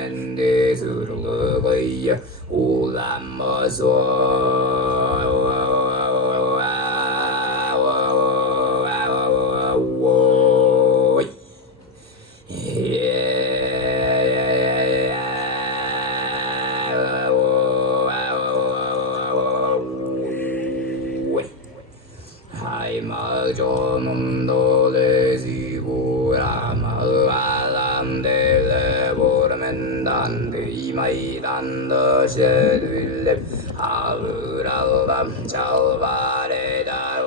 mende suru gaya hai mở cho mầm đô lê di bu ra mở a lam đề lê bồ ra men đàn đi mây đàn đơ xe đuôi lê a lư ra lam chào ba đề đà